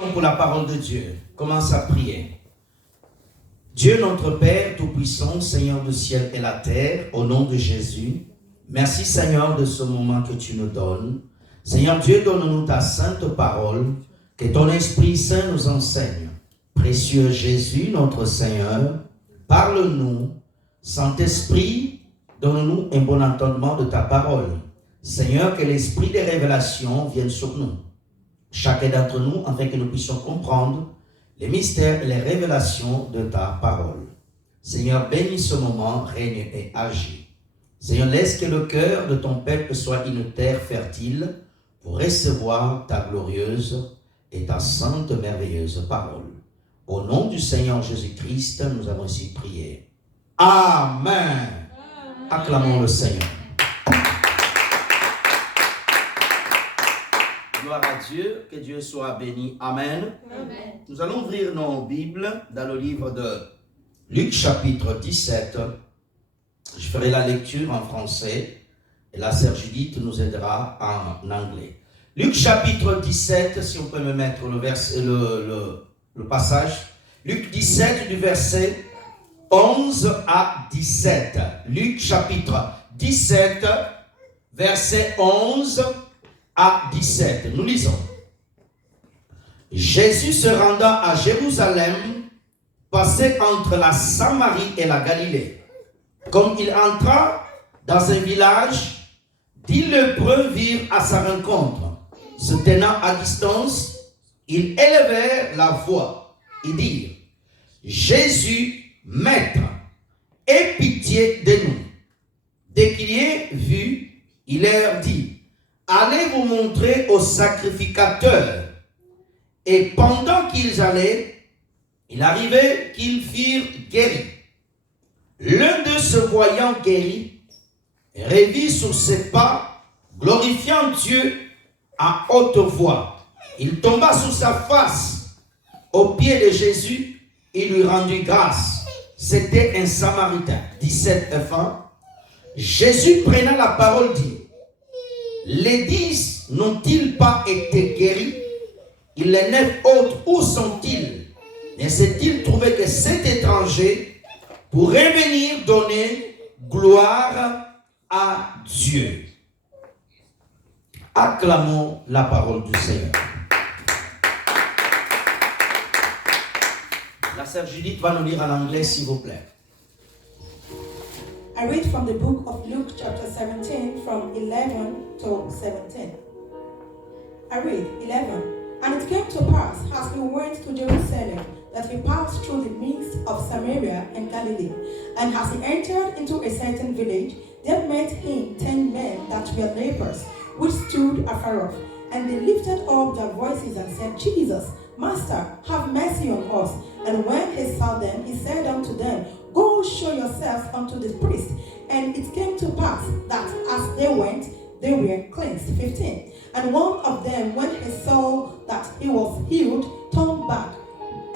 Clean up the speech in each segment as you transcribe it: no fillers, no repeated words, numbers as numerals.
Pour la parole de Dieu, commence à prier. Dieu notre Père Tout-Puissant, Seigneur du ciel et la terre, au nom de Jésus, merci Seigneur de ce moment que tu nous donnes. Seigneur Dieu, donne-nous ta sainte parole, que ton Esprit Saint nous enseigne. Précieux Jésus, notre Seigneur, parle-nous. Saint-Esprit, donne-nous un bon entendement de ta parole. Seigneur, que l'esprit des révélations vienne sur nous. Chacun d'entre nous, afin que nous puissions comprendre les mystères et les révélations de ta parole. Seigneur, bénis ce moment, règne et agis. Seigneur, laisse que le cœur de ton peuple soit une terre fertile pour recevoir ta glorieuse et ta sainte merveilleuse parole. Au nom du Seigneur Jésus-Christ, nous avons ainsi prié. Amen. Acclamons le Seigneur. Gloire à Dieu, que Dieu soit béni. Amen. Amen. Nous allons ouvrir nos Bibles dans le livre de Luc chapitre 17. Je ferai la lecture en français et la sœur Judith nous aidera en anglais. Luc chapitre 17, si on peut me mettre le passage. Luc 17 du verset 11 à 17. Luc chapitre 17, verset 11 à 17. Nous lisons. Jésus se rendant à Jérusalem, passait entre la Samarie et la Galilée. Comme il entra dans un village, 10 lépreux virent à sa rencontre. Se tenant à distance, ils élevèrent la voix et dirent: Jésus, Maître, aie pitié de nous. Dès qu'il y ait vu, il leur dit: allez vous montrer aux sacrificateurs. Et pendant qu'ils allaient, il arrivait qu'ils firent guérir. L'un d'eux, se voyant guéri, revit sur ses pas, glorifiant Dieu à haute voix. Il tomba sur sa face aux pieds de Jésus et lui rendit grâce. C'était un Samaritain. 17 F1. Jésus prenant la parole dit: les 10 n'ont-ils pas été guéris? Et les 9 autres, où sont-ils? Ne s'est-il trouvé que cet étranger pourrait venir donner gloire à Dieu? Acclamons la parole du Seigneur. La sœur Judith va nous lire en anglais, s'il vous plaît. I read from the book of Luke chapter 17 from 11 to 17. I read 11. And it came to pass, as he went to Jerusalem, that he passed through the midst of Samaria and Galilee. And as he entered into a certain village, there met him 10 men that were lepers, which stood afar off. And they lifted up their voices and said, Jesus, Master, have mercy on us. And when he saw them, he said unto them, Go show yourselves unto the priest. And it came to pass that as they went, they were cleansed. 15. And one of them, when he saw that he was healed, turned back,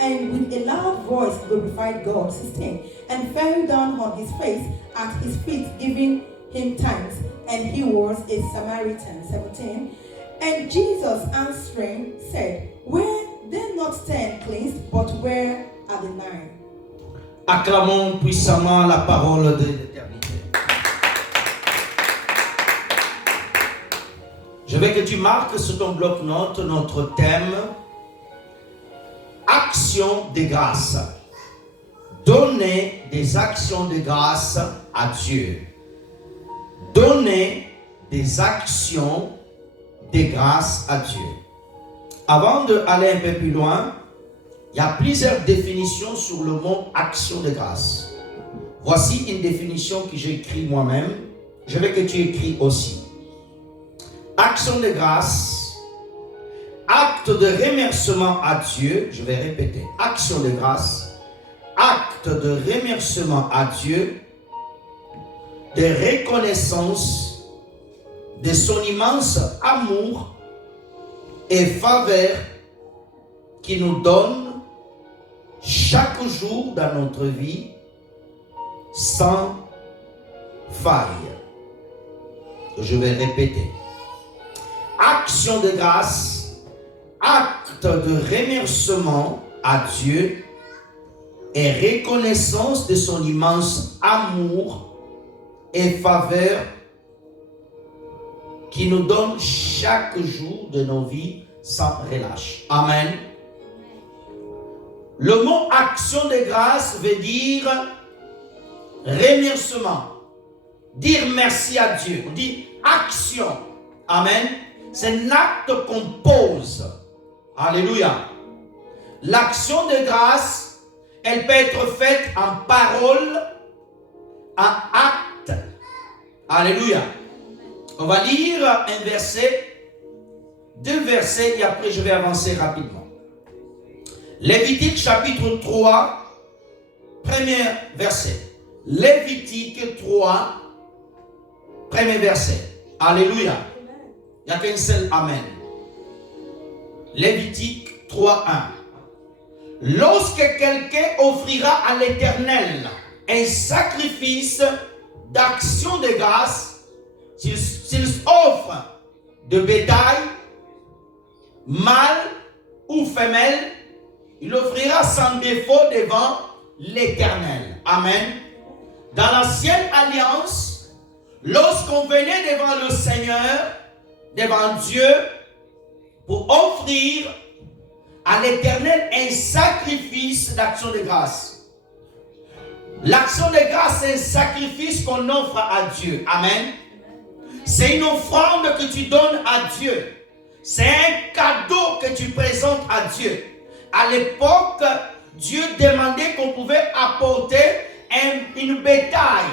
and with a loud voice glorified God. 16. And fell down on his face at his feet, giving him thanks. And he was a Samaritan. 17. And Jesus answering said, Were they not 10 cleansed, but where are the 9? Acclamons puissamment la parole de l'éternité. Je veux que tu marques sur ton bloc-notes notre thème: action de grâce. Donner des actions de grâce à Dieu. Donner des actions de grâce à Dieu. Avant d'aller un peu plus loin, il y a plusieurs définitions sur le mot action de grâce. Voici une définition que j'ai écrite moi-même. Je veux que tu écris aussi. Action de grâce, acte de remerciement à Dieu. Je vais répéter. Action de grâce, acte de remerciement à Dieu, de reconnaissance de son immense amour et faveur qui nous donne chaque jour dans notre vie sans faille. Je vais répéter. Action de grâce, acte de remerciement à Dieu et reconnaissance de son immense amour et faveur qui nous donne chaque jour de nos vies sans relâche. Amen. Le mot action de grâce veut dire remerciement. Dire merci à Dieu. On dit action. Amen. C'est un acte qu'on pose. Alléluia. L'action de grâce, elle peut être faite en parole, en acte. Alléluia. On va lire un verset, 2 versets, et après je vais avancer rapidement. Lévitique chapitre 3, premier verset. Lévitique 3, premier verset. Alléluia. Il n'y a qu'un seul amen. Lévitique 3, 1. Lorsque quelqu'un offrira à l'Éternel un sacrifice d'action de grâce, s'il offre de bétail, mâle ou femelle, il offrira sans défaut devant l'Éternel. Amen. Dans l'ancienne alliance, lorsqu'on venait devant le Seigneur, devant Dieu, pour offrir à l'Éternel un sacrifice d'action de grâce. L'action de grâce, c'est un sacrifice qu'on offre à Dieu. Amen. C'est une offrande que tu donnes à Dieu. C'est un cadeau que tu présentes à Dieu. À l'époque, Dieu demandait qu'on pouvait apporter une bétail.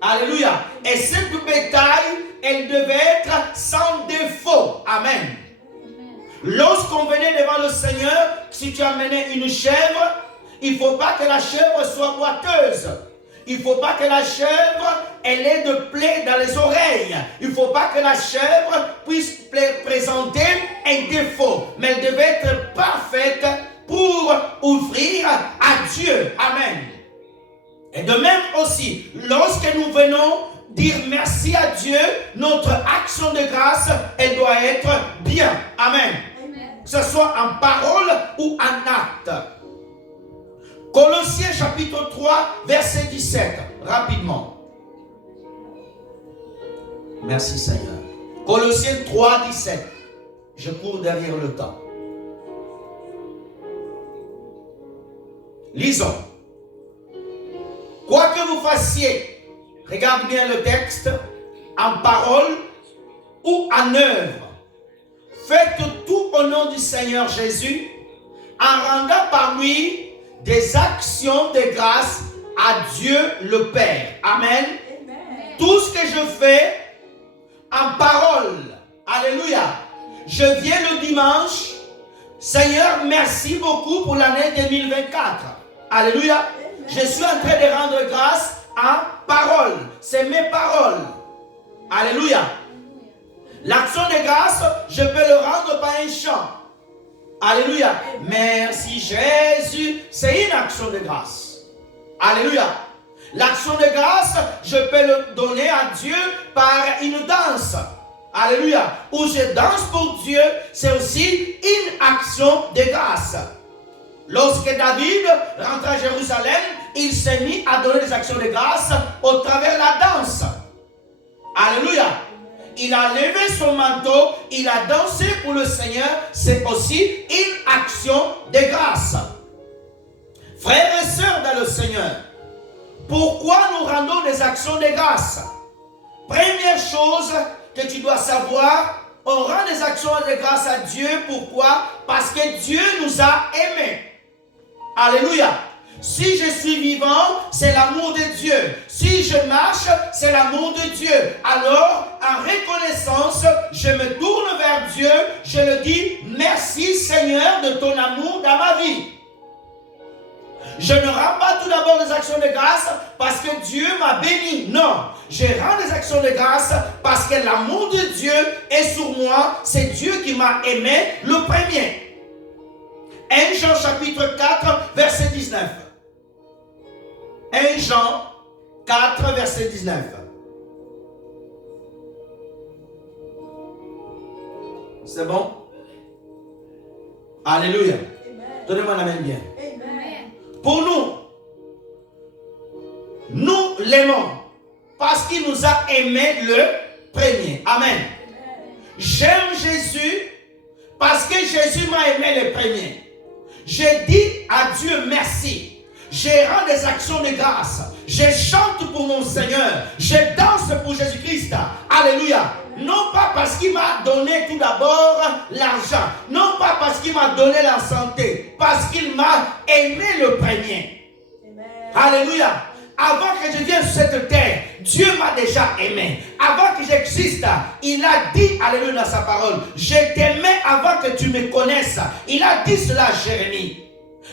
Alléluia. Et cette bétail, elle devait être sans défaut. Amen. Lorsqu'on venait devant le Seigneur, si tu amenais une chèvre, il ne faut pas que la chèvre soit boiteuse. Il ne faut pas que la chèvre elle ait de plaies dans les oreilles. Il ne faut pas que la chèvre puisse présenter un défaut. Mais elle devait être parfaite pour offrir à Dieu. Amen. Et de même aussi, lorsque nous venons dire merci à Dieu, notre action de grâce, elle doit être bien. Amen. Que ce soit en parole ou en acte. Colossiens chapitre 3, verset 17. Rapidement. Merci Seigneur. Colossiens 3, 17. Je cours derrière le temps. Lisons. Quoi que vous fassiez, regarde bien le texte, en parole ou en œuvre, faites tout au nom du Seigneur Jésus, en rendant par lui des actions de grâce à Dieu le Père. Amen. Amen. Tout ce que je fais en parole, alléluia, je viens le dimanche, Seigneur, merci beaucoup pour l'année 2024. Alléluia. Amen. Je suis en train de rendre grâce en parole. C'est mes paroles. Alléluia. L'action de grâce, je peux le rendre par un chant. Alléluia. Merci Jésus. C'est une action de grâce. Alléluia. L'action de grâce, je peux le donner à Dieu par une danse. Alléluia. Où je danse pour Dieu, c'est aussi une action de grâce. Lorsque David rentre à Jérusalem, il s'est mis à donner des actions de grâce au travers de la danse. Alléluia. Il a levé son manteau, il a dansé pour le Seigneur, c'est aussi une action de grâce. Frères et sœurs dans le Seigneur, pourquoi nous rendons des actions de grâce? Première chose que tu dois savoir, on rend des actions de grâce à Dieu. Pourquoi? Parce que Dieu nous a aimés. Alléluia. Si je suis vivant, c'est l'amour de Dieu. Si je marche, c'est l'amour de Dieu. Alors, en reconnaissance, je me tourne vers Dieu. Je le dis, merci Seigneur de ton amour dans ma vie. Je ne rends pas tout d'abord des actions de grâce parce que Dieu m'a béni. Non, je rends des actions de grâce parce que l'amour de Dieu est sur moi. C'est Dieu qui m'a aimé le premier. 1 Jean chapitre 4, verset 19. 1 Jean 4, verset 19. C'est bon? Alléluia. Amen. Donnez-moi un amen bien. Amen. Pour nous l'aimons parce qu'il nous a aimé le premier. Amen. J'aime Jésus parce que Jésus m'a aimé le premier. Je dis à Dieu merci. Je rends des actions de grâce. Je chante pour mon Seigneur. Je danse pour Jésus-Christ. Alléluia. Non pas parce qu'il m'a donné tout d'abord l'argent. Non pas parce qu'il m'a donné la santé. Parce qu'il m'a aimé le premier. Amen. Alléluia. Avant que je vienne sur cette terre, Dieu m'a déjà aimé. Avant que j'existe, il a dit, alléluia, dans sa parole, je t'aimais avant que tu me connaisses. Il a dit cela à Jérémie.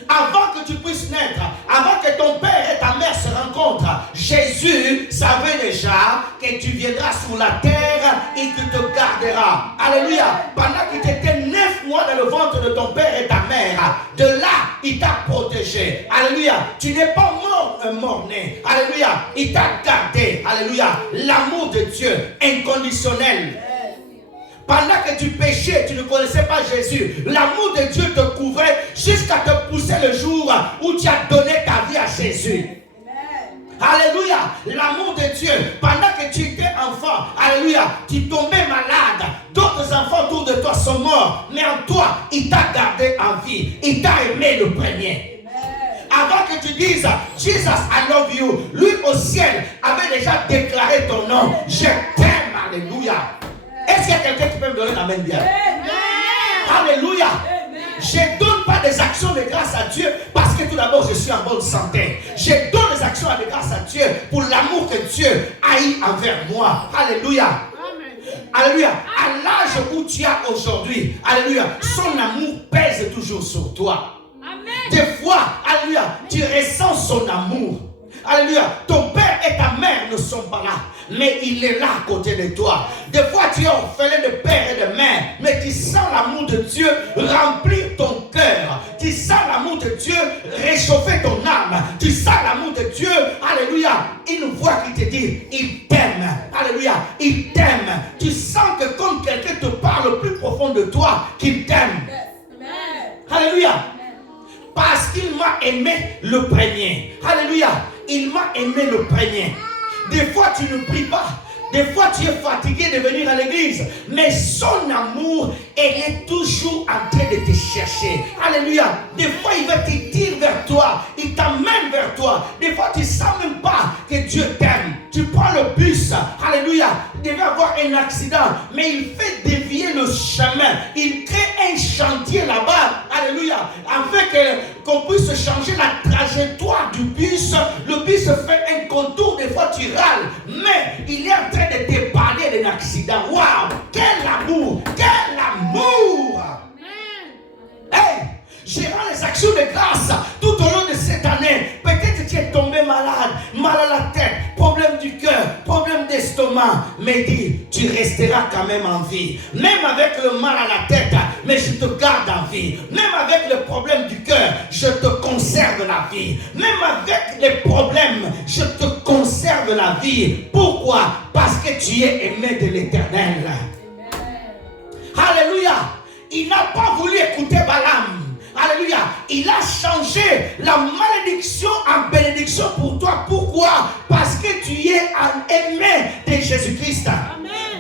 Avant que tu puisses naître, avant que ton père et ta mère se rencontrent, Jésus savait déjà que tu viendras sur la terre et qu'il te gardera. Alléluia. Pendant que tu étais 9 mois dans le ventre de ton père et ta mère, de là, il t'a protégé. Alléluia. Tu n'es pas mort, mort-né. Alléluia. Il t'a gardé. Alléluia. L'amour de Dieu inconditionnel. Pendant que tu péchais, tu ne connaissais pas Jésus. L'amour de Dieu te couvrait jusqu'à te pousser le jour où tu as donné ta vie à Jésus. Alléluia. L'amour de Dieu. Pendant que tu étais enfant, alléluia, tu tombais malade. D'autres enfants autour de toi sont morts. Mais en toi, il t'a gardé en vie. Il t'a aimé le premier. Avant que tu dises Jesus, I love you, lui au ciel avait déjà déclaré ton nom. Je t'aime. Alléluia. Est-ce qu'il y a quelqu'un qui peut me donner un amen bien? Amen. Alléluia. Amen. Je ne donne pas des actions de grâce à Dieu parce que tout d'abord je suis en bonne santé. Je donne des actions de grâce à Dieu pour l'amour que Dieu a eu envers moi. Alléluia. Amen. Alléluia. À l'âge où tu as aujourd'hui, alléluia, son amour pèse toujours sur toi. Amen. Des fois, alléluia, tu ressens son amour. Alléluia. Ton père et ta mère ne sont pas là, mais il est là à côté de toi. Des fois, tu es orphelin de père et de mère, mais tu sens l'amour de Dieu remplir ton cœur. Tu sens l'amour de Dieu réchauffer ton âme. Tu sens l'amour de Dieu. Alléluia. Une voix qui te dit, il t'aime. Alléluia. Il t'aime. Tu sens que comme quelqu'un te parle au plus profond de toi, qu'il t'aime. Alléluia. Parce qu'il m'a aimé le premier. Alléluia. Il m'a aimé le premier. Des fois, tu ne pries pas. Des fois, tu es fatigué de venir à l'église. Mais son amour, il est toujours en train de te chercher. Alléluia. Des fois, il va te dire vers toi. Il t'amène vers toi. Des fois, tu ne sens même pas que Dieu t'aime. Tu prends le bus. Alléluia. Il devait avoir un accident. Mais il fait dévier le chemin. Il crée un chantier là-bas. Alléluia. Afin qu'on puisse changer la trajectoire du bus. Le bus fait un contour. Des fois, tu râles. Mais il est en train de te parler d'un accident. Waouh! Quel amour! Quel amour! Hey! Je rends les actions de grâce tout au long de cette année. Peut-être que tu es tombé malade, mal à la tête, problème du cœur, problème d'estomac. Mais dis, tu resteras quand même en vie. Même avec le mal à la tête, mais je te garde en vie. Même avec le problème du cœur, je te conserve la vie. Même avec les problèmes, je te conserve la vie. Pourquoi? Parce que tu es aimé de l'Éternel. Alléluia. Il n'a pas voulu écouter Balaam. Alléluia. Il a changé la malédiction en bénédiction pour toi. Pourquoi? Parce que tu es un aimé de Jésus-Christ.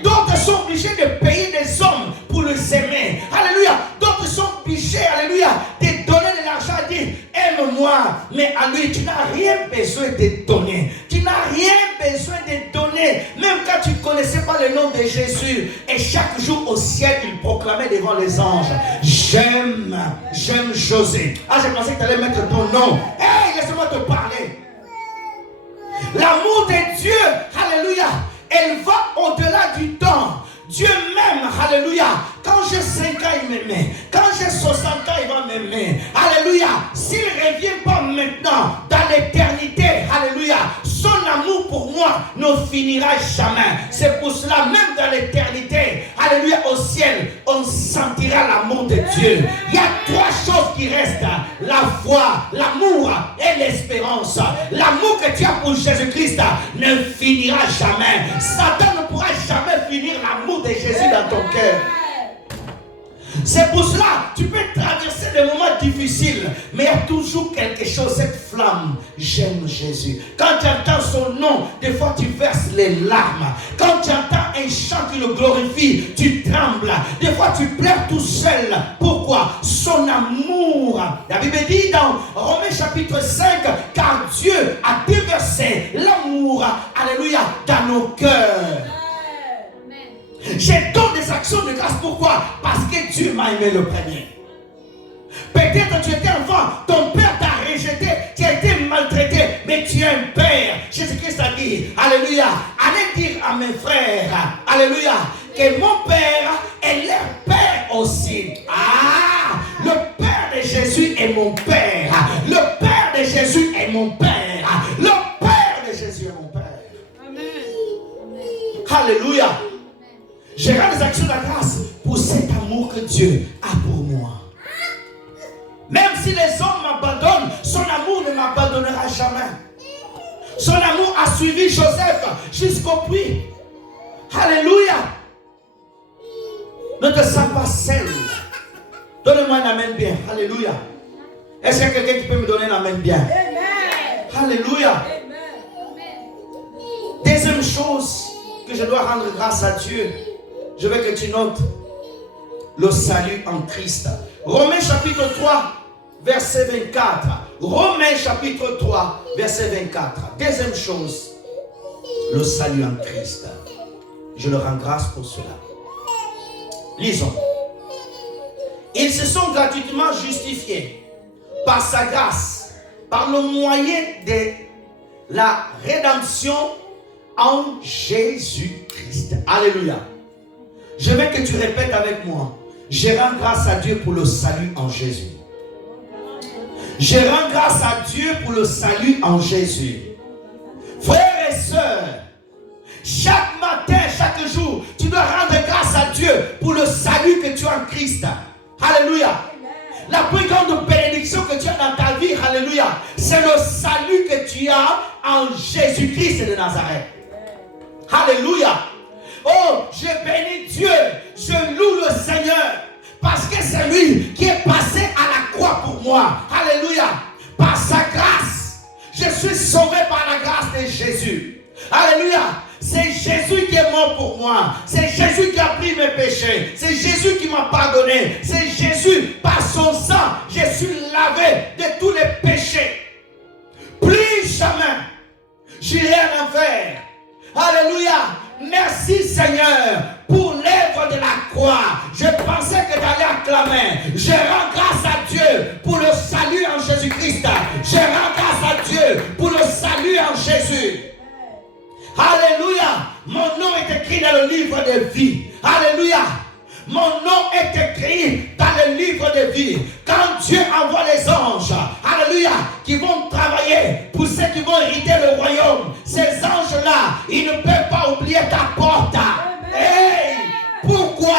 D'autres sont obligés de payer des hommes pour les aimer. Alléluia. D'autres sont obligés, alléluia, de donner de l'argent, de dire aime-moi. Mais à lui, tu n'as rien besoin de donner. Tu n'as rien besoin de donner. Même quand tu ne connaissais pas le nom de Jésus. Et chaque jour au ciel, il proclamait devant les anges, j'aime José. Ah, j'ai pensé que tu allais mettre ton nom. Hey, laisse-moi te parler. L'amour de Dieu, alléluia, elle va au-delà du temps. Dieu m'aime, alléluia. Quand j'ai 5 ans, il m'aimait. Quand j'ai 60 ans, il va m'aimer. Alléluia. S'il ne revient pas maintenant, dans l'éternité, alléluia, son amour pour moi ne finira jamais. C'est pour cela, même dans l'éternité, alléluia, au ciel, on sentira l'amour de Dieu. Il y a 3 choses qui restent. La foi, l'amour et l'espérance. L'amour que tu as pour Jésus-Christ ne finira jamais. Satan ne pourra jamais finir l'amour de Jésus dans ton cœur. C'est pour cela, tu peux traverser des moments difficiles, mais il y a toujours quelque chose, cette flamme. J'aime Jésus. Quand tu entends son nom, des fois tu verses les larmes. Quand tu entends un chant qui le glorifie, tu trembles. Des fois tu pleures tout seul. Pourquoi? Son amour. La Bible dit dans Romains chapitre 5, car Dieu a déversé l'amour, alléluia, dans nos cœurs. J'ai donc des actions de grâce. Pourquoi? Parce que Dieu m'a aimé le premier. Peut-être tu étais enfant, ton père t'a rejeté, tu as été maltraité, mais tu es un père. Jésus-Christ a dit, alléluia, allez dire à mes frères, alléluia, que mon père est leur père aussi. Ah, le père de Jésus est mon père. Le père de Jésus est mon père. Le père de Jésus est mon père. Amen. Alléluia. Je rends des actions de la grâce pour cet amour que Dieu a pour moi. Même si les hommes m'abandonnent, son amour ne m'abandonnera jamais. Son amour a suivi Joseph jusqu'au puits. Alléluia. Ne te sens pas seul. Donne-moi un amen bien. Alléluia. Est-ce qu'il y a quelqu'un qui peut me donner un amen bien? Amen. Alléluia. Amen. Deuxième chose que je dois rendre grâce à Dieu, je veux que tu notes le salut en Christ. Romains chapitre 3, verset 24. Romains chapitre 3, verset 24. Deuxième chose, le salut en Christ. Je leur rends grâce pour cela. Lisons. Ils se sont gratuitement justifiés par sa grâce, par le moyen de la rédemption en Jésus-Christ. Alléluia. Je veux que tu répètes avec moi. Je rends grâce à Dieu pour le salut en Jésus. Je rends grâce à Dieu pour le salut en Jésus. Frères et sœurs, chaque matin, chaque jour, tu dois rendre grâce à Dieu pour le salut que tu as en Christ. Alléluia. La plus grande bénédiction que tu as dans ta vie, alléluia, c'est le salut que tu as en Jésus-Christ de Nazareth. Alléluia. Oh, je bénis Dieu, je loue le Seigneur, parce que c'est lui qui est passé à la croix pour moi. Alléluia. Par sa grâce, je suis sauvé par la grâce de Jésus. Alléluia. C'est Jésus qui est mort pour moi. C'est Jésus qui a pris mes péchés. C'est Jésus qui m'a pardonné. C'est Jésus, par son sang, je suis lavé de tous les péchés. Plus jamais, j'irai en enfer. Alléluia. Merci Seigneur pour l'œuvre de la croix. Je pensais que tu allais acclamer. Je rends grâce à Dieu pour le salut en Jésus-Christ. Je rends grâce à Dieu pour le salut en Jésus. Alléluia. Mon nom est écrit dans le livre de vie. Alléluia. Mon nom est écrit dans le livre de vie. Quand Dieu envoie les anges, alléluia, qui vont travailler pour ceux qui vont hériter le royaume, ces anges-là, ils ne peuvent pas oublier ta porte. Hey, pourquoi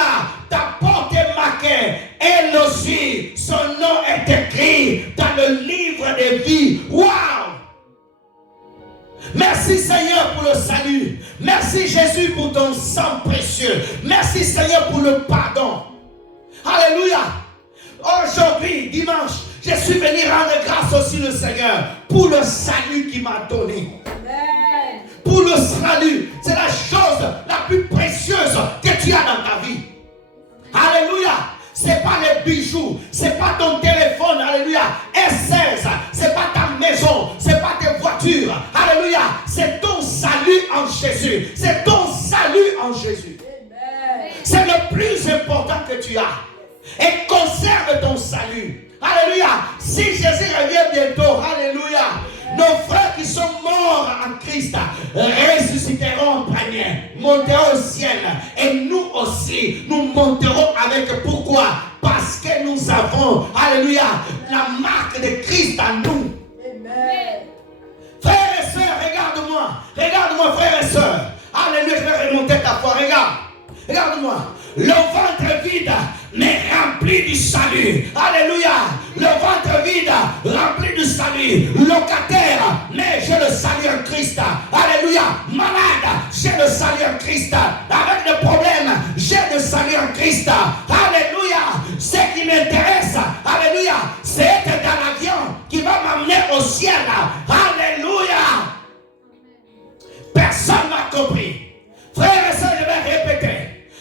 ta porte est marquée? Elle aussi, son nom est écrit dans le livre de vie. Waouh! Merci Seigneur pour le salut. Merci Jésus pour ton sang précieux. Merci Seigneur pour le pardon. Alléluia. Aujourd'hui, dimanche, je suis venu rendre grâce aussi au Seigneur pour le salut qu'il m'a donné. Amen. Pour le salut, c'est la chose la plus précieuse que tu as dans ta vie. Alléluia. C'est pas les bijoux, c'est pas ton téléphone, alléluia, S16, c'est pas ta maison, c'est pas tes voitures, alléluia, c'est ton salut en Jésus, c'est ton salut en Jésus. C'est le plus important que tu as. Et conserve ton salut. Alléluia. Si Jésus revient bientôt, alléluia, nos frères qui sont morts en Christ ressusciteront en premier, monteront au ciel. Et nous aussi, nous monterons avec. Pourquoi? Parce que nous avons, alléluia, la marque de Christ en nous. Amen. Frères et sœurs, regarde-moi. Regarde-moi, frères et sœurs. Alléluia, je vais remonter ta foi. Regarde. Regarde-moi. Le ventre vide, mais rempli du salut. Alléluia. Le ventre vide, rempli du salut. Locataire, mais j'ai le salut en Christ. Alléluia. Malade, j'ai le salut en Christ. Avec le problème, j'ai le salut en Christ. Alléluia. au ciel. Alléluia. Personne n'a compris. Frères et sœurs, je vais répéter.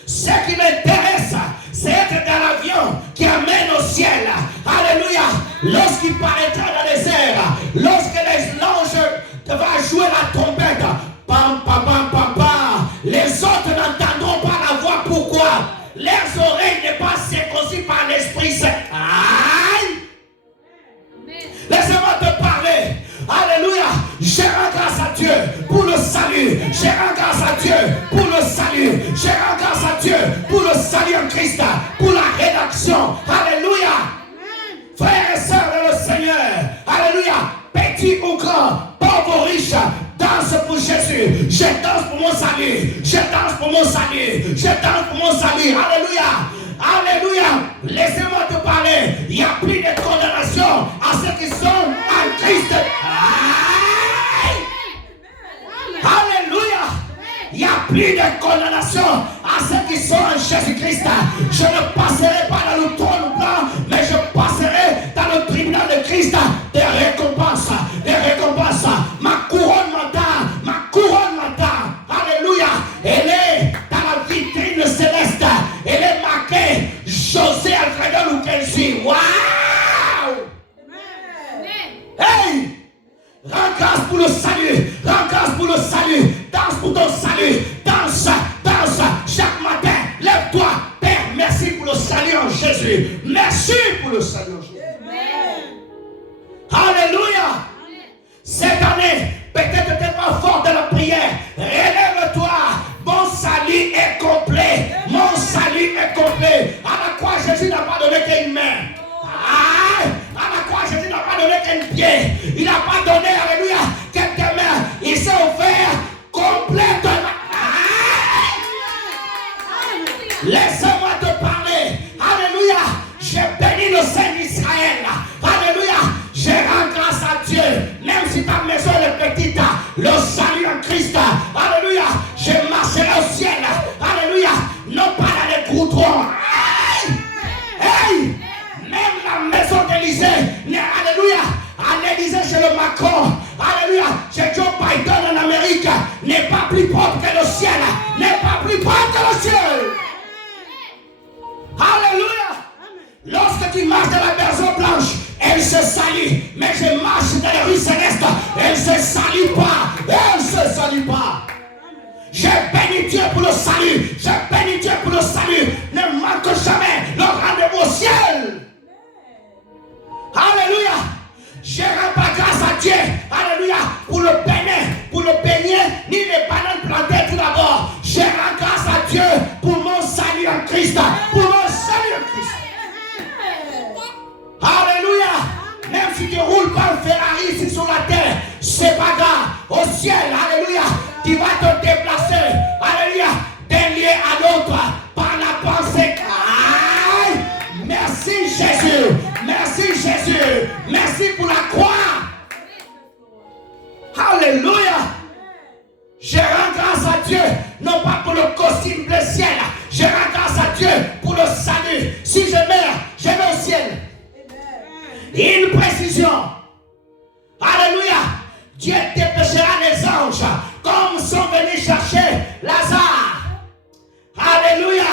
Ce qui m'intéresse, c'est être dans l'avion qui amène au ciel. Alléluia. Lorsqu'il paraîtra dans les airs, lorsque les anges vont jouer la trompette, pam, pam, pam, pam, pam, les autres n'entendront pas la voix. Pourquoi? Leurs oreilles n'est pas circoncis par l'Esprit Saint. Aïe! Laissez-moi te parler. Alléluia. Je rends grâce à Dieu pour le salut. Je rends grâce à Dieu pour le salut. Je rends grâce à Dieu pour le salut en Christ, pour la rédaction. Alléluia. Frères et sœurs de le Seigneur. Alléluia. Petit ou grand, pauvre ou riche, danse pour Jésus. Je danse pour mon salut. Je danse pour mon salut. Je danse pour mon salut. Alléluia. Alléluia. Laissez-moi te parler. Il n'y a plus de condamnation à ceux qui sont en Christ. Alléluia. Il n'y a plus de condamnation à ceux qui sont en Jésus-Christ. Je ne passerai pas dans le trône blanc, mais je passerai dans le tribunal de Christ. Des récompenses, des récompenses. Ma couronne m'attend, ma couronne m'attend. Alléluia. Elle est dans la vitrine céleste. Elle est marquée José Alfredo Lukensi. Waouh! Hey! Rends grâce pour le salut. Rends grâce pour le salut. Danse pour ton salut. Danse, danse. Chaque matin, lève-toi. Père, merci pour le salut en Jésus. Merci pour le salut en Jésus. Alléluia. Cette année, peut-être tu n'es pas fort dans la prière. Relève-toi. Mon salut est complet. Mon salut est complet. À la croix, Jésus n'a pas donné qu'une main. À la croix, Jésus n'a pas donné qu'un pied. Il n'a pas donné, alléluia, quelques mains. Il s'est offert complètement. Laissez-moi te parler. Alléluia. Je bénis le Saint d'Israël. Alléluia. Je rends grâce à Dieu. Même si ta maison est petite, le salut en Christ. Alléluia. Je marcherai au ciel. Alléluia. Non pas dans les goudrons. Hey! Même la maison d'Élysée, alléluia, à l'Élysée chez le Macron, alléluia, chez Joe Biden en Amérique, n'est pas plus propre que le ciel, n'est pas plus propre que le ciel. Alléluia. Lorsque tu marches dans la maison blanche, elle se salue, mais je marche dans les rues célestes, elle ne se salue pas, elle ne se salue pas. Je bénis Dieu pour le salut, je bénis Dieu pour le salut, ne manque jamais le rendez-vous au ciel. Alléluia. Je rends pas grâce à Dieu. Alléluia. Pour le beignet, ni les bananes plantées tout d'abord. Je rends grâce à Dieu pour mon salut en Christ. Pour mon salut en Christ. Alléluia. Même si tu roules pas un Ferrari ici sur la terre, c'est pas grave. Au ciel, alléluia, tu vas te déplacer. Alléluia. D'un lieu à l'autre par la pensée. Aïe. Merci Jésus. Merci Jésus. Merci pour la croix. Alléluia. Je rends grâce à Dieu, non pas pour le costume bleu ciel. Je rends grâce à Dieu pour le salut. Si je meurs, je vais au ciel. Une précision. Alléluia. Dieu dépêchera les anges comme sont venus chercher Lazare. Alléluia.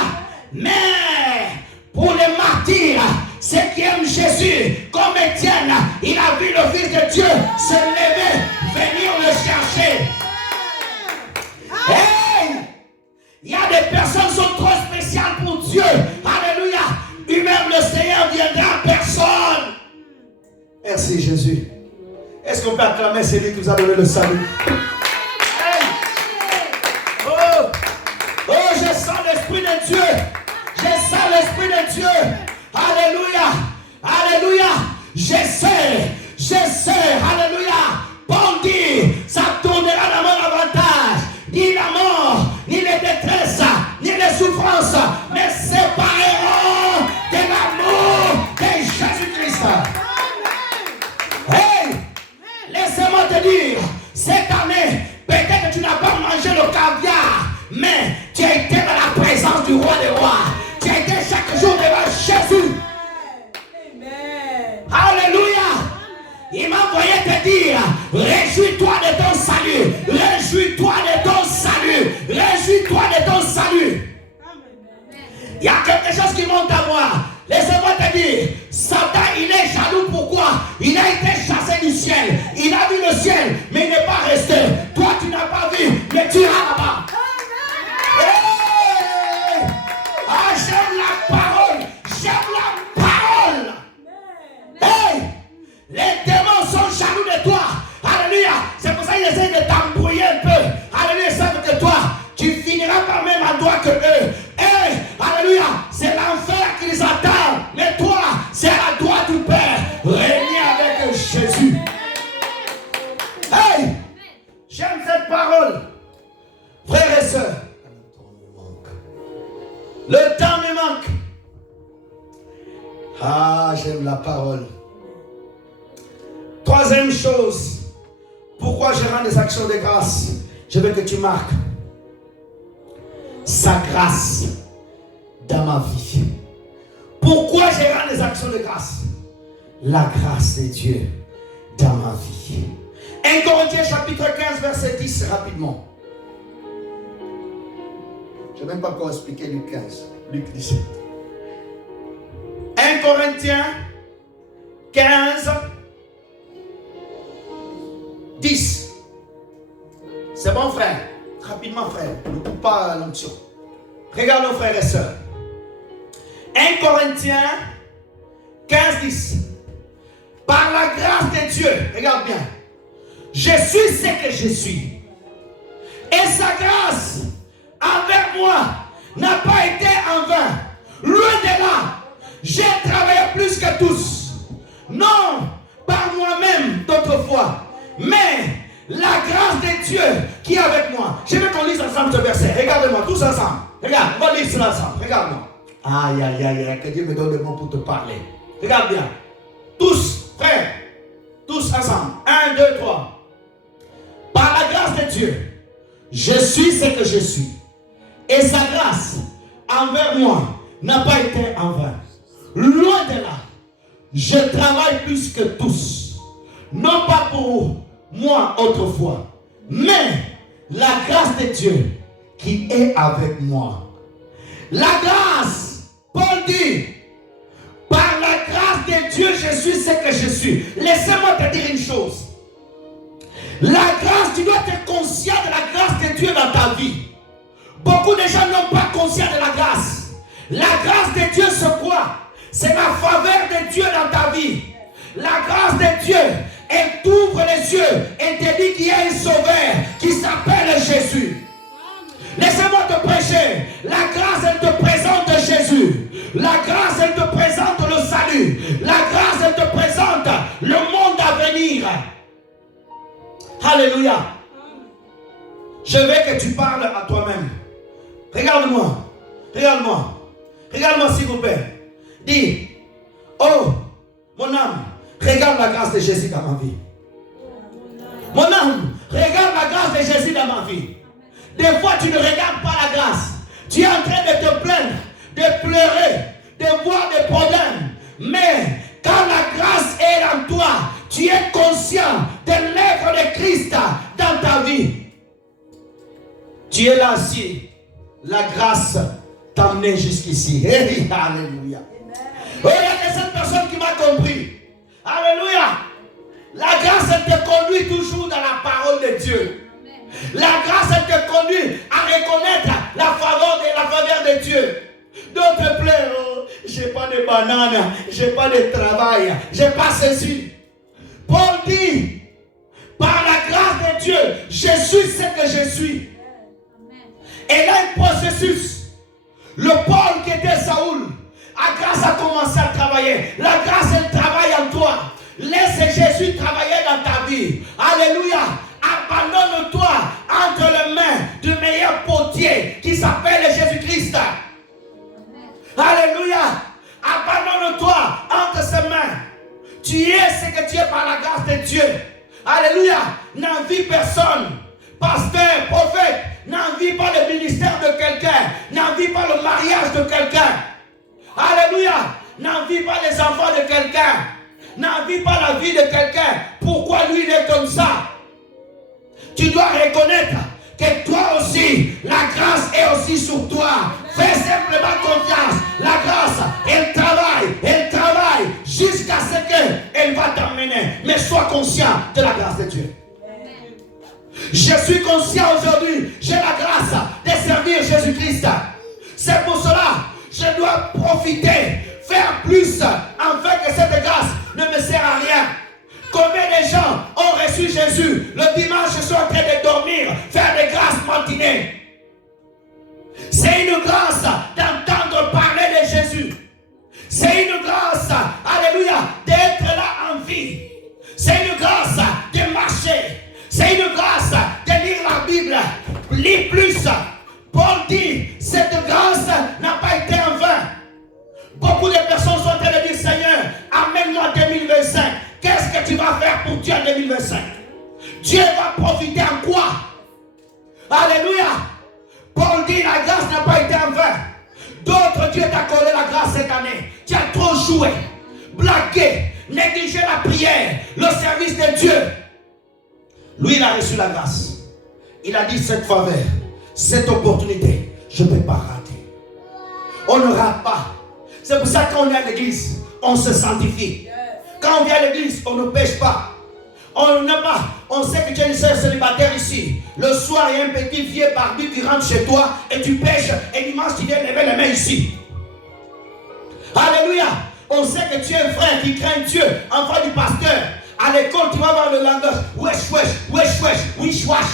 Mais pour les martyrs, ceux qui aiment Jésus, comme Étienne, il a vu le Fils de Dieu se lever, venir le chercher. Hey! Il y a des personnes qui sont trop spéciales pour Dieu. Alléluia. Lui-même le Seigneur viendra à personne. Merci Jésus. Est-ce qu'on peut acclamer celui qui nous a donné le salut? Hey! Oh, je sens l'Esprit de Dieu. Je sens l'Esprit de Dieu. Alléluia. Alléluia. Je sais. Alléluia. Bon Dieu, ça tournera dans mon avantage. Ni la mort, ni les détresses, ni les souffrances me sépareront de l'amour de Jésus-Christ. Hey, laissez-moi te dire, cette année, peut-être que tu n'as pas mangé le caviar, mais tu as été dans la présence du roi des rois. Tu as été chaque jour devant Jésus. Amen. Alléluia. Il m'a envoyé te dire, réjouis-toi de ton salut. Réjouis-toi de ton salut. Réjouis-toi de ton salut. Il y a quelque chose qui monte à moi. Laissez-moi te dire, Satan, il est jaloux. Pourquoi? Il a été chassé du ciel. Il a vu le ciel, mais il n'est pas resté. Toi, tu n'as pas vu, mais tu iras là-bas. Hey! Ah, j'aime la parole. J'aime la parole. Hey! Les démons sont jaloux de toi. Alléluia. C'est pour ça qu'ils essaient de t'embrouiller un peu. Alléluia. Ils savent que toi, tu finiras par même endroit que eux. Hey! Alléluia. C'est l'enfer qui les attend. Mais toi, c'est à la droite du Père. Régner avec Jésus. Hey! J'aime cette parole. Frères et sœurs. Le temps me manque. Ah, j'aime la parole. Troisième chose, pourquoi je rends des actions de grâce? Je veux que tu marques sa grâce dans ma vie. Pourquoi je rends des actions de grâce? La grâce de Dieu dans ma vie. 1 Corinthiens chapitre 15 verset 10 rapidement. Je ne vais même pas encore expliquer Luc 15, Luc 17. 1 Corinthiens 15 10. C'est bon, frère. Rapidement, frère. Ne coupe pas l'onction. Regarde nos frères et sœurs. 1 Corinthiens 15, 10. Par la grâce de Dieu, regarde bien. Je suis ce que je suis. Et sa grâce envers moi n'a pas été en vain. Loin de là, j'ai travaillé plus que tous. Non, par moi-même d'autrefois. Mais la grâce de Dieu qui est avec moi. Je veux qu'on lise ensemble ce verset. Regarde-moi, tous ensemble. Regarde, on va lire cela ensemble. Regarde-moi. Aïe, aïe, aïe, que Dieu me donne le mot pour te parler. Regarde bien. Tous, frères. Tous ensemble. 1, 2, 3. Par la grâce de Dieu, je suis ce que je suis. Et sa grâce envers moi n'a pas été en vain. Loin de là, je travaille plus que tous. Non pas pour moi autrefois, mais la grâce de Dieu qui est avec moi. La grâce, Paul dit, par la grâce de Dieu, je suis ce que je suis. Laissez-moi te dire une chose. La grâce, tu dois être conscient de la grâce de Dieu dans ta vie. Beaucoup de gens n'ont pas conscience de la grâce. La grâce de Dieu, c'est quoi? C'est la faveur de Dieu dans ta vie. La grâce de Dieu, elle t'ouvre les yeux et te dit qu'il y a un sauveur qui s'appelle Jésus. Laissez-moi te prêcher. La grâce, elle te présente Jésus. La grâce, elle te présente le salut. La grâce, elle te présente le monde à venir. Alléluia. Je veux que tu parles à toi-même. Regarde-moi. Regarde-moi. Regarde-moi s'il vous plaît. Dis, oh, mon âme, regarde la grâce de Jésus dans ma vie. Mon âme, regarde la grâce de Jésus dans ma vie. Des fois, tu ne regardes pas la grâce. Tu es en train de te plaindre, de pleurer, de voir des problèmes. Mais quand la grâce est en toi, tu es conscient de l'œuvre de Christ dans ta vie. Tu es là assis. La grâce t'a amené jusqu'ici. Hey, alléluia. Oh, il y a cette personne qui m'a compris. Alléluia. La grâce, elle te conduit toujours dans la parole de Dieu. La grâce, elle te conduit à reconnaître la faveur de Dieu. D'autres pleurent, oh, j'ai pas de banane, j'ai pas de travail, j'ai pas ceci. Paul dit, par la grâce de Dieu, je suis ce que je suis. Et là, un processus. Le Paul qui était Saoul, la grâce a commencé à travailler. La grâce, elle travaille en toi. Laisse Jésus travailler dans ta vie. Alléluia. Abandonne-toi entre les mains du meilleur potier qui s'appelle Jésus-Christ. Alléluia. Abandonne-toi entre ses mains. Tu es ce que tu es par la grâce de Dieu. Alléluia. N'envie personne. Pasteur, prophète, n'envie pas le ministère de quelqu'un. N'envie pas le mariage de quelqu'un. Alléluia. N'envie pas les enfants de quelqu'un. n'envie pas la vie de quelqu'un. Pourquoi lui il est comme ça? Tu dois reconnaître que toi aussi, la grâce est aussi sur toi. Fais simplement confiance. La grâce, elle travaille jusqu'à ce qu'elle va t'emmener. Mais sois conscient de la grâce de Dieu. Je suis conscient aujourd'hui, j'ai la grâce de servir Jésus-Christ. C'est pour cela que je dois profiter, faire plus, afin que cette grâce ne me sert à rien. Combien de gens ont reçu Jésus le dimanche soir en train de dormir, faire des grâces matinées? C'est une grâce d'entendre parler de Jésus. C'est une grâce, alléluia, d'être là en vie. C'est une grâce de marcher. C'est une grâce de lire la Bible. Lis plus. Paul dit, cette grâce n'a pas été en vain. Beaucoup de personnes sont en train de dire, Seigneur, amène-moi en 2025. Qu'est-ce que tu vas faire pour Dieu en 2025? Dieu va profiter en quoi? Alléluia. Paul dit, la grâce n'a pas été en vain. D'autres, Dieu t'a accordé la grâce cette année. Tu as trop joué, blagué, négligé la prière, le service de Dieu. Lui, il a reçu la grâce. Il a dit cette faveur, cette opportunité, je ne peux pas rater. On ne rate pas. C'est pour ça que quand on est à l'église, on se sanctifie. Quand on vient à l'église, on ne pêche pas. On sait que tu es une sœur célibataire ici. Le soir, il y a un petit vieux barbu qui rentre chez toi et tu pêches et dimanche, tu viens lever les mains ici. Alléluia. On sait que tu es un frère qui craint Dieu, enfant du pasteur. À l'école, tu vas voir le langage. Wesh, wesh, wesh, wesh, wish, wash.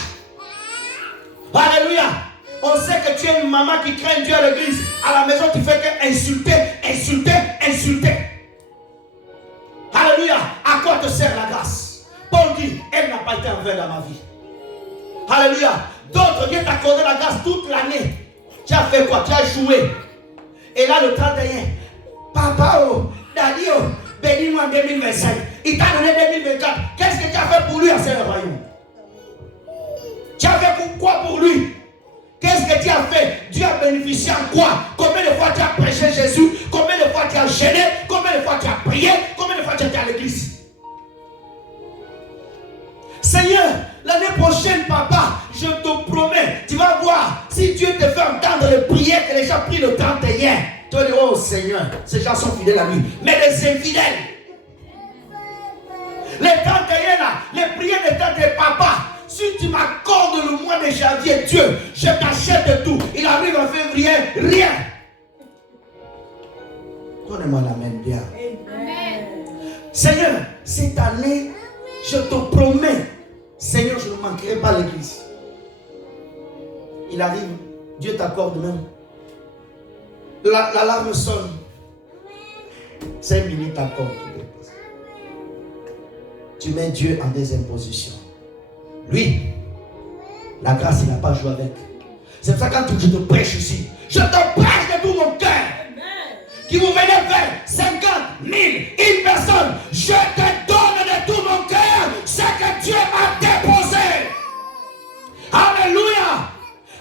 Alléluia. On sait que tu es une maman qui craint Dieu à l'église. À la maison, tu fais que insulter. Alléluia. À quoi te sert la grâce? Paul dit, elle n'a pas été en vain dans ma vie. Alléluia. D'autres, Dieu t'a accordé la grâce toute l'année. Tu as fait quoi? Tu as joué. Et là, le 31, papa, daddy, bénis-moi en 2025. Il t'a donné 2024. Qu'est-ce que tu as fait pour lui à ce royaume? Tu as fait quoi pour lui? Qu'est-ce que tu as fait? Dieu a bénéficié en quoi? Combien de fois tu as prêché Jésus? Combien de fois tu as gêné? Combien de fois tu as prié? Combien de fois tu as été à l'église? Seigneur, l'année prochaine, papa, je te promets, tu vas voir, si Dieu te fait entendre les prières que les gens prient le 31, tu vas dire, oh Seigneur, ces gens sont fidèles à lui. Mais les infidèles, les 31 là, les prières de tante papa, si tu m'accordes le mois de janvier, Dieu, je t'achète tout. Il arrive en février, rien. Donnez-moi la main bien. Amen. Seigneur, cette année, je te promets, Seigneur, je ne manquerai pas l'église. Il arrive, Dieu t'accorde même. L'alarme sonne. 5 minutes encore. Tu mets Dieu en deuxième position. Lui, la grâce, il n'a pas joué avec. C'est pour ça que quand je te prêche ici, je te prêche de tout mon cœur. Qui vous venez faire 50 000, une personne, je te donne de tout mon cœur ce que Dieu m'a déposé. Alléluia.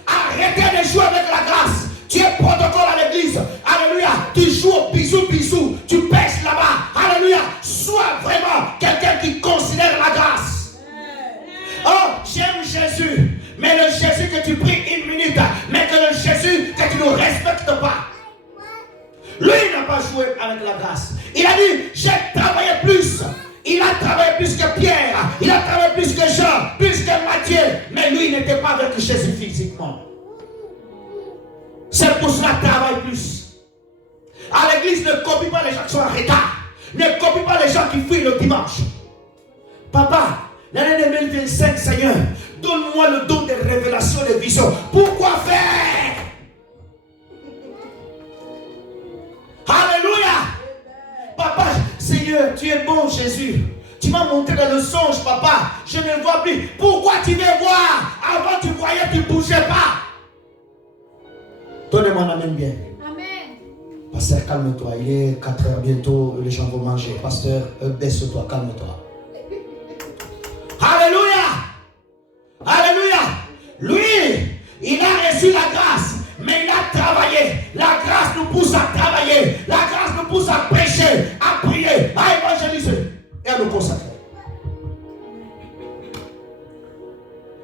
Arrêtez de jouer avec la grâce. Tu es protocole à l'église. Alléluia. Tu joues au bisou. Tu pêches là-bas. Alléluia. Sois vraiment quelqu'un qui considère la grâce. Oh, j'aime Jésus. Mais le Jésus que tu pries une minute, mais que le Jésus que tu ne respectes pas. Lui n'a pas joué avec la grâce. Il a dit, j'ai travaillé plus. Il a travaillé plus que Pierre. Il a travaillé plus que Jean, plus que Matthieu. Mais lui, il n'était pas avec Jésus physiquement. C'est pour cela qu'il travaille plus. À l'église, ne copie pas les gens qui sont en retard. Ne copie pas les gens qui fuient le dimanche. Papa, l'année 2025, Seigneur, donne-moi le don de révélation, de vision. Pourquoi faire? Alléluia. Papa, Seigneur, tu es bon, Jésus. Tu m'as montré dans le songe, papa. Je ne vois plus. Pourquoi tu veux voir? Avant, tu voyais, tu ne bougeais pas. Donnez-moi la main bien. Amen. Pasteur, calme-toi. Il est 4 heures bientôt. Les gens vont manger. Pasteur, baisse-toi, calme-toi. Alléluia. Alléluia. Lui, il a reçu la grâce. Mais il a travaillé. La grâce nous pousse à travailler. La grâce nous pousse à prêcher, à prier, à évangéliser. nous consacrer.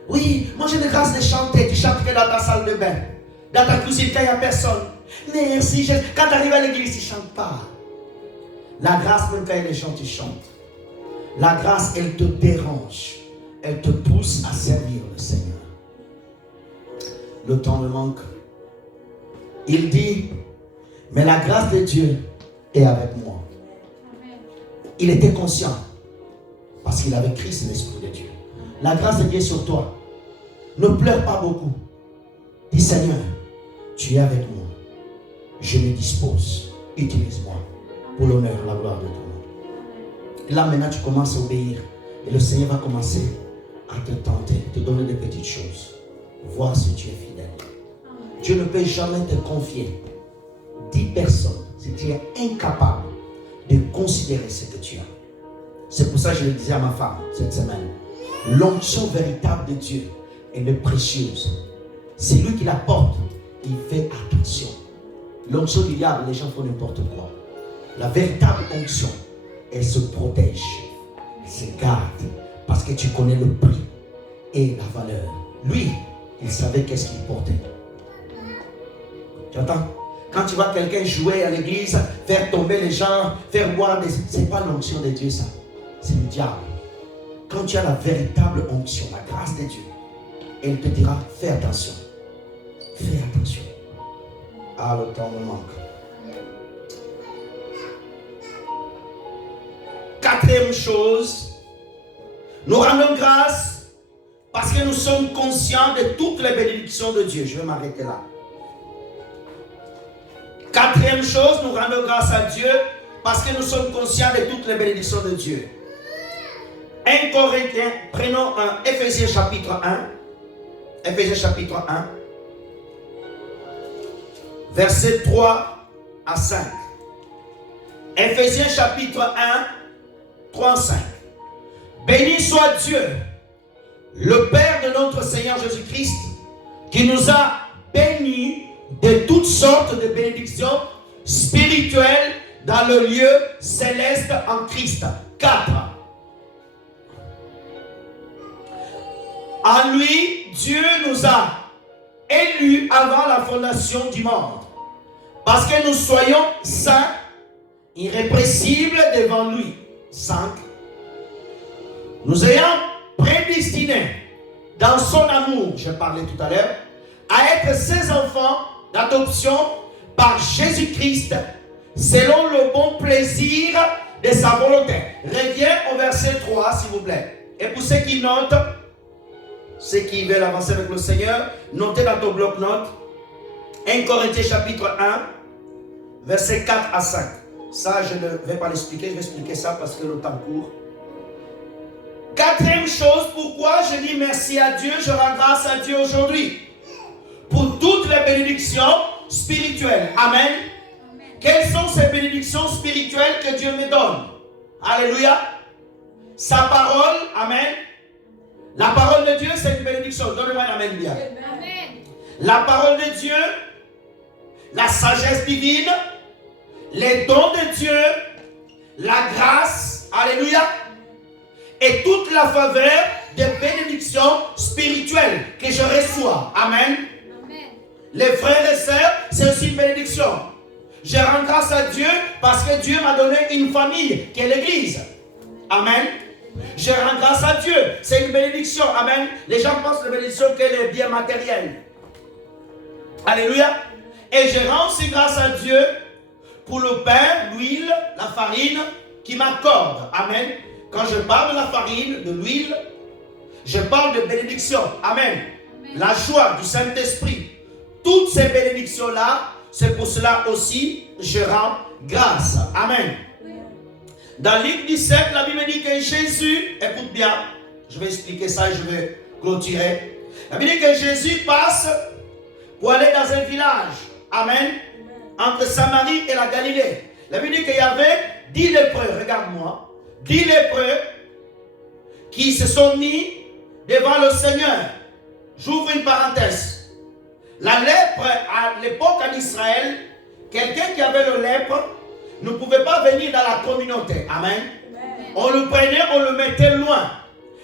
Oui, moi j'ai de grâce de chanter. Tu chantes que dans ta salle de bain, dans ta cuisine quand il n'y a personne. Merci. Quand tu arrives à l'église, tu ne chantes pas. La grâce, même quand il y a des gens, tu chantes. La grâce, elle te dérange. Elle te pousse à servir le Seigneur. Le temps me manque. Il dit, mais la grâce de Dieu est avec moi. Il était conscient parce qu'il avait Christ, l'Esprit de Dieu. La grâce de Dieu est sur toi. Ne pleure pas beaucoup. Dis Seigneur, tu es avec moi. Je me dispose. Utilise-moi pour l'honneur et la gloire de ton nom. Là maintenant tu commences à obéir. Et le Seigneur va commencer à te tenter, te donner des petites choses. Voir si tu es fidèle. Dieu ne peut jamais te confier 10 personnes si tu es incapable de considérer ce que tu as. C'est pour ça que je le disais à ma femme cette semaine. L'onction véritable de Dieu, elle est précieuse. C'est lui qui la porte. Il fait attention. L'onction du diable, les gens font n'importe quoi. La véritable onction, elle se protège. Elle se garde. Parce que tu connais le prix et la valeur. Lui, il savait qu'est-ce qu'il portait. Tu entends? Quand tu vois quelqu'un jouer à l'église, faire tomber les gens, faire boire des... C'est pas l'onction de Dieu ça. C'est le diable. Quand tu as la véritable onction, la grâce de Dieu, elle te dira, fais attention. Fais attention. Ah, le temps me manque. Quatrième chose, nous rendons grâce parce que nous sommes conscients de toutes les bénédictions de Dieu. Je vais m'arrêter là. Quatrième chose, nous rendons grâce à Dieu parce que nous sommes conscients de toutes les bénédictions de Dieu. 1 Corinthiens, prenons Éphésiens chapitre 1. Éphésiens chapitre 1. Versets 3 à 5. Éphésiens chapitre 1, 3 à 5. Béni soit Dieu, le Père de notre Seigneur Jésus-Christ, qui nous a bénis de toutes sortes de bénédictions spirituelles dans le lieu céleste en Christ. 4. En lui, Dieu nous a élus avant la fondation du monde, parce que nous soyons saints, irrépressibles devant lui. 5. Nous ayons prédestinés dans son amour, je parlais tout à l'heure, à être ses enfants d'adoption par Jésus-Christ, selon le bon plaisir de sa volonté. Reviens au verset 3, s'il vous plaît. Et pour ceux qui notent, ceux qui veulent avancer avec le Seigneur, notez dans ton bloc-notes 1 Corinthiens chapitre 1, versets 4 à 5. Ça, je ne vais pas l'expliquer, je vais expliquer ça parce que le temps court. Quatrième chose, pourquoi je dis merci à Dieu, je rends grâce à Dieu aujourd'hui. Pour toutes les bénédictions spirituelles. Amen. Amen. Quelles sont ces bénédictions spirituelles que Dieu me donne? Alléluia. Sa parole, amen. La parole de Dieu, c'est une bénédiction. Donnez-moi un amen bien. Amen. La parole de Dieu, la sagesse divine, les dons de Dieu, la grâce, alléluia, et toute la faveur des bénédictions spirituelles que je reçois. Amen. Amen. Les frères et sœurs, c'est aussi une bénédiction. Je rends grâce à Dieu parce que Dieu m'a donné une famille qui est l'Église. Amen. Je rends grâce à Dieu. C'est une bénédiction. Amen. Les gens pensent que la bénédiction que les biens matériels. Alléluia. Et je rends aussi grâce à Dieu pour le pain, l'huile, la farine qui m'accorde. Amen. Quand je parle de la farine, de l'huile, je parle de bénédiction. Amen. Amen. La joie du Saint-Esprit. Toutes ces bénédictions-là, c'est pour cela aussi je rends grâce. Amen. Dans Luc 17, la Bible dit que Jésus, écoute bien, je vais expliquer ça et je vais clôturer. La Bible dit que Jésus passe pour aller dans un village. Amen. Entre Samarie et la Galilée. La Bible dit qu'il y avait 10 lépreux, regarde-moi, 10 lépreux qui se sont mis devant le Seigneur. J'ouvre une parenthèse. La lèpre, à l'époque en Israël, quelqu'un qui avait le lèpre ne pouvait pas venir dans la communauté. Amen. On le prenait, on le mettait loin.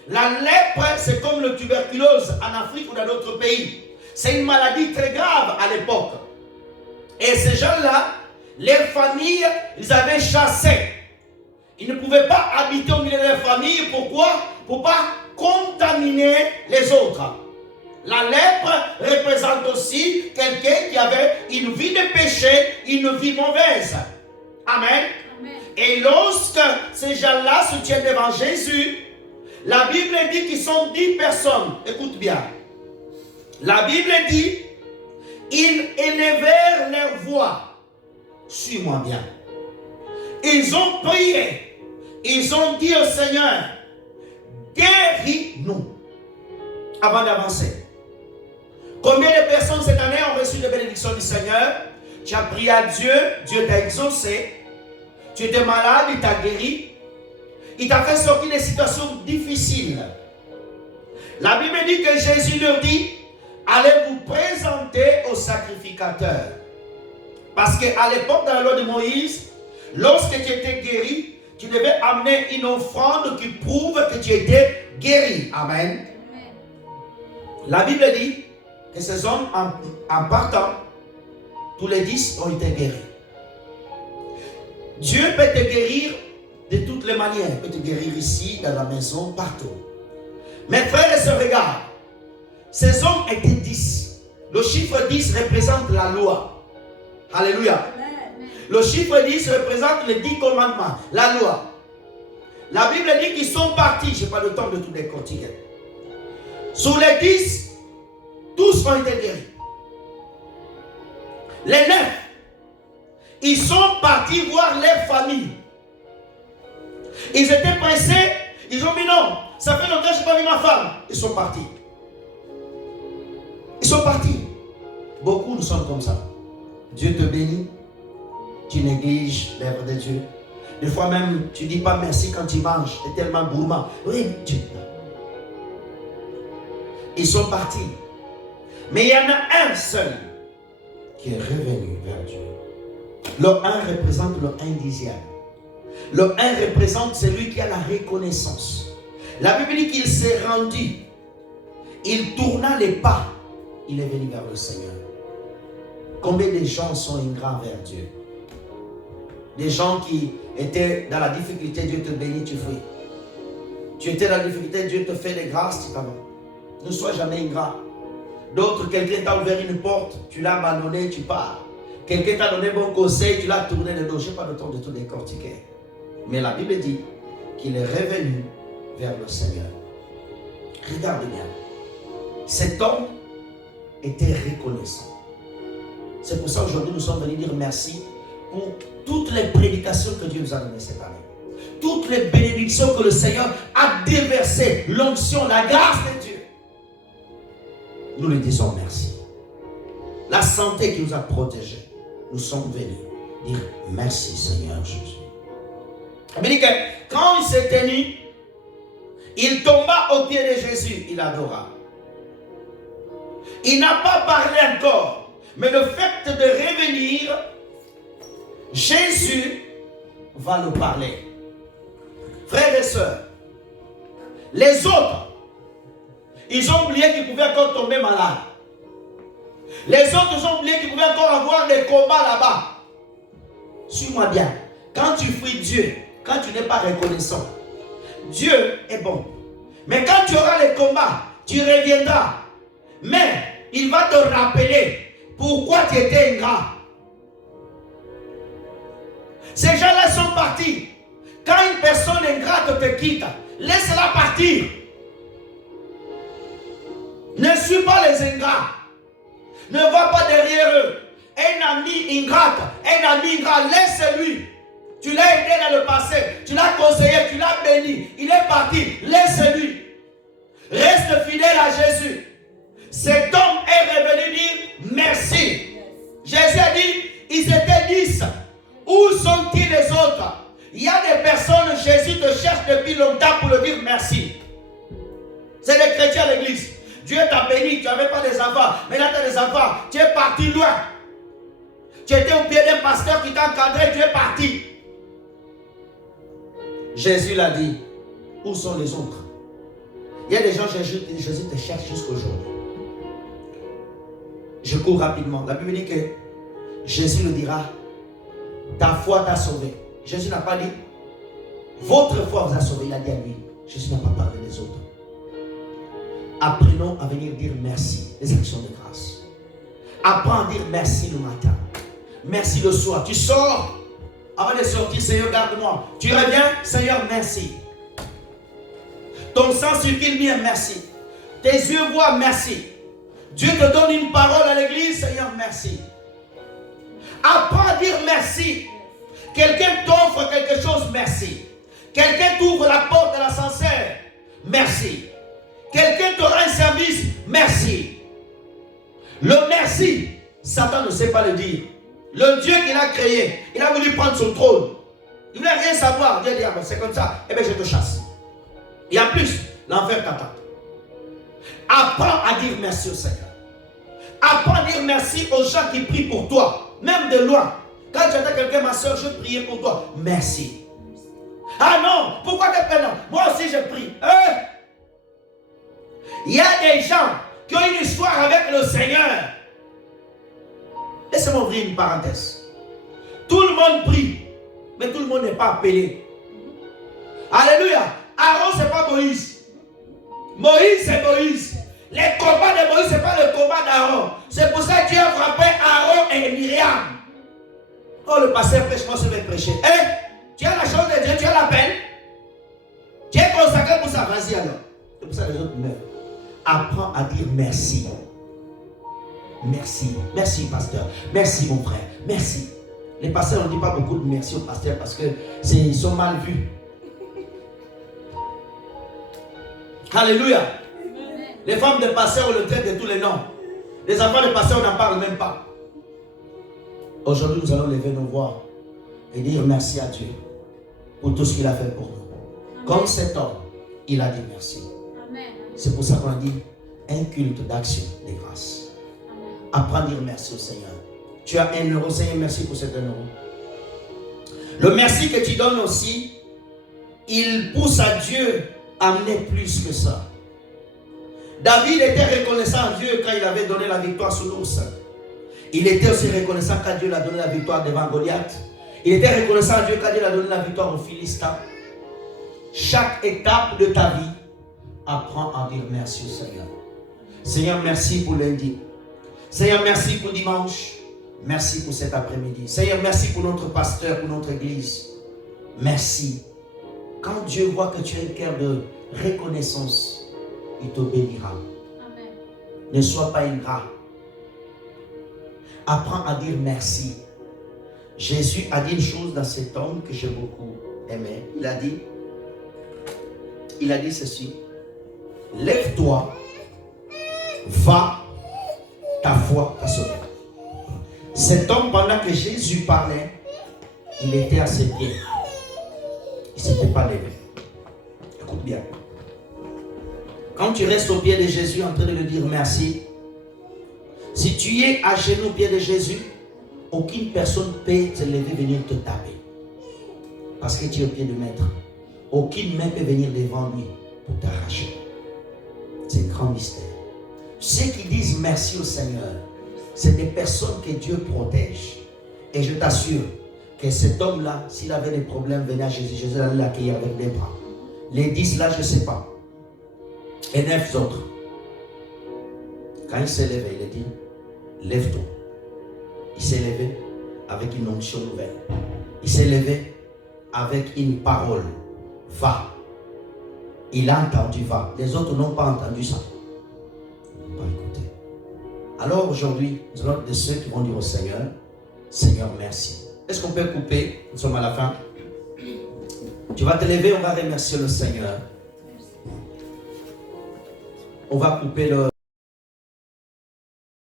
La lèpre, c'est comme le tuberculose en Afrique ou dans d'autres pays. C'est une maladie très grave à l'époque. Et ces gens-là, les familles, ils avaient chassé. Ils ne pouvaient pas habiter au milieu de leur famille. Pourquoi? Pour ne pas contaminer les autres. La lèpre représente aussi quelqu'un qui avait une vie de péché, une vie mauvaise. Amen. Amen. Et lorsque ces gens-là se tiennent devant Jésus, la Bible dit qu'ils sont 10 personnes. Écoute bien. La Bible dit, ils élevèrent leur voix. Suis-moi bien. Ils ont prié. Ils ont dit au Seigneur, guéris-nous. Avant d'avancer. Combien de personnes cette année ont reçu les bénédictions du Seigneur? Tu as prié à Dieu, Dieu t'a exaucé. Tu étais malade, il t'a guéri. Il t'a fait sortir des situations difficiles. La Bible dit que Jésus leur dit, allez vous présenter au sacrificateur. Parce qu'à l'époque, dans la loi de Moïse, lorsque tu étais guéri, tu devais amener une offrande qui prouve que tu étais guéri. Amen. La Bible dit que ces hommes, en partant, tous les 10 ont été guéris. Dieu peut te guérir de toutes les manières. Il peut te guérir ici, dans la maison, partout. Mes frères et sœurs, regarde. Ces hommes étaient 10. Le chiffre 10 représente la loi. Alléluia. Le chiffre 10 représente les 10 commandements, la loi. La Bible dit qu'ils sont partis. Je n'ai pas le temps de tout décortiquer. Sur les 10, tous ont été guéris. Les 9, ils sont partis voir leur famille. Ils étaient pressés. Ils ont dit non, ça fait longtemps que je n'ai pas vu ma femme. Ils sont partis. Ils sont partis. Beaucoup nous sommes comme ça. Dieu te bénit. Tu négliges l'œuvre de Dieu. Des fois même, tu ne dis pas merci quand tu manges. Tu es tellement gourmand. Oui, Dieu. Ils sont partis. Mais il y en a un seul qui est revenu vers Dieu. Le 1 représente le 1 dixième. Le 1 représente celui qui a la reconnaissance. La Bible dit qu'il s'est rendu. Il tourna les pas. Il est venu vers le Seigneur. Combien de gens sont ingrats vers Dieu? Des gens qui étaient dans la difficulté, Dieu te bénit, tu fuis. Tu étais dans la difficulté, Dieu te fait des grâces, tu t'en vas. Ne sois jamais ingrat. D'autres, quelqu'un t'a ouvert une porte, tu l'as abandonné, tu pars. Quelqu'un t'a donné bon conseil, tu l'as tourné le dos. Je n'ai pas le temps de tout décortiquer. Mais la Bible dit qu'il est revenu vers le Seigneur. Regarde bien. Cet homme était reconnaissant. C'est pour ça aujourd'hui nous sommes venus dire merci pour toutes les prédications que Dieu nous a données cette année. Toutes les bénédictions que le Seigneur a déversées. L'onction, la grâce de Dieu. Nous lui disons merci. La santé qui nous a protégés. Nous sommes venus dire merci Seigneur Jésus. Il dit que quand il s'est tenu, il tomba aux pieds de Jésus, il adora. Il n'a pas parlé encore, mais le fait de revenir, Jésus va nous parler. Frères et sœurs, les autres, ils ont oublié qu'ils pouvaient encore tomber malades. Les autres ont oublié qu'ils pouvaient encore avoir des combats là-bas. Suis-moi bien. Quand tu fuis Dieu, quand tu n'es pas reconnaissant, Dieu est bon. Mais quand tu auras les combats, tu reviendras. Mais il va te rappeler pourquoi tu étais ingrat. Ces gens-là sont partis. Quand une personne ingrate te quitte, laisse-la partir. Ne suis pas les ingrats. Ne va pas derrière eux. Un ami ingrate, laisse-lui. Tu l'as aidé dans le passé, tu l'as conseillé, tu l'as béni. Il est parti, laisse-lui. Reste fidèle à Jésus. Cet homme est revenu dire merci. Jésus a dit, ils étaient 10. Où sont-ils les autres? Il y a des personnes, Jésus te cherche depuis longtemps pour le dire merci. C'est les chrétiens à l'église. Dieu t'a béni, tu n'avais pas des enfants. Maintenant tu as des enfants. Tu es parti loin. Tu étais au pied d'un pasteur qui t'a encadré, tu es parti. Jésus l'a dit. Où sont les autres? Il y a des gens, Jésus te cherche jusqu'aujourd'hui. Je cours rapidement. La Bible dit que Jésus le dira, ta foi t'a sauvé. Jésus n'a pas dit, votre foi vous a sauvé. Il a dit à lui. Jésus n'a pas parlé des autres. Apprenons à venir dire merci, les actions de grâce. Apprends à dire merci le matin. Merci le soir. Tu sors, avant de sortir, Seigneur, garde-moi. Tu reviens, Seigneur, merci. Ton sang circule bien, merci. Tes yeux voient, merci. Dieu te donne une parole à l'église, Seigneur, merci. Apprends à dire merci. Quelqu'un t'offre quelque chose, merci. Quelqu'un t'ouvre la porte de l'ascenseur, merci. Quelqu'un te rend un service, merci. Le merci, Satan ne sait pas le dire. Le Dieu qu'il a créé, il a voulu prendre son trône. Il ne voulait rien savoir. Dieu dit, ah ben c'est comme ça, eh bien je te chasse. Et en plus, l'enfer t'attend. Apprends à dire merci au Seigneur. Apprends à dire merci aux gens qui prient pour toi, même de loin. Quand tu attends quelqu'un, ma soeur, je priais pour toi. Merci. Ah non, pourquoi tu es non? Moi aussi je prie. Il y a des gens qui ont une histoire avec le Seigneur. Laissez-moi ouvrir une parenthèse. Tout le monde prie, mais tout le monde n'est pas appelé. Alléluia. Aaron, ce n'est pas Moïse. Moïse, c'est Moïse. Les combats de Moïse, ce n'est pas le combat d'Aaron. C'est pour ça que Dieu a frappé Aaron et Myriam. Oh, le pasteur prêche, moi je vais prêcher. Tu as la chose de Dieu, tu as l'appel. Tu es consacré pour ça, vas-y alors. C'est pour ça que les autres meurent. Apprends à dire merci. Merci. Merci, pasteur. Merci, mon frère. Merci. Les pasteurs, on ne dit pas beaucoup de merci aux pasteurs parce qu'ils sont mal vus. Alléluia. Amen. Les femmes de pasteurs, on le traite de tous les noms. Les enfants de pasteurs, on n'en parle même pas. Aujourd'hui, nous allons lever nos voix et dire merci à Dieu pour tout ce qu'il a fait pour nous. Amen. Comme cet homme, il a dit merci. Amen. C'est pour ça qu'on a dit un culte d'action de grâce. Amen. Apprends à dire merci au Seigneur. Tu as 1 euro, Seigneur, merci pour cet 1 euro. Le merci que tu donnes aussi, il pousse à Dieu à amener plus que ça. David était reconnaissant à Dieu quand il avait donné la victoire sur l'ours. Il était aussi reconnaissant quand Dieu lui a donné la victoire devant Goliath. Il était reconnaissant à Dieu quand Dieu lui a donné la victoire aux Philistins. Chaque étape de ta vie, apprends à dire merci au Seigneur. Seigneur, merci pour lundi. Seigneur, merci pour dimanche. Merci pour cet après-midi. Seigneur, merci pour notre pasteur, pour notre église. Merci. Quand Dieu voit que tu as un cœur de reconnaissance, il te bénira. Amen. Ne sois pas ingrat. Apprends à dire merci. Jésus a dit une chose dans cet homme que j'ai beaucoup aimé. Il a dit ceci. Lève-toi, va, ta foi t'a sauvé. Cet homme, pendant que Jésus parlait, il était à ses pieds. Il ne s'était pas levé. Écoute bien. Quand tu restes au pied de Jésus en train de lui dire merci, si tu es à genoux au pied de Jésus, aucune personne peut te lever, venir te taper. Parce que tu es au pied du maître. Aucune main peut venir devant lui pour t'arracher. C'est un grand mystère. Ceux qui disent merci au Seigneur, c'est des personnes que Dieu protège. Et je t'assure que cet homme-là, s'il avait des problèmes, venait à Jésus. Jésus allait l'accueillir avec des bras. Les 10 là, je ne sais pas. Et 9 autres. Quand il s'est levé, il a dit, lève-toi. Il s'est levé avec une onction nouvelle. Il s'est levé avec une parole. Va. Il a entendu va. Les autres n'ont pas entendu ça. Ils n'ont pas écouté. Alors aujourd'hui, nous allons être de ceux qui vont dire au Seigneur, Seigneur, merci. Est-ce qu'on peut couper? Nous sommes à la fin. Tu vas te lever, on va remercier le Seigneur. On va couper le...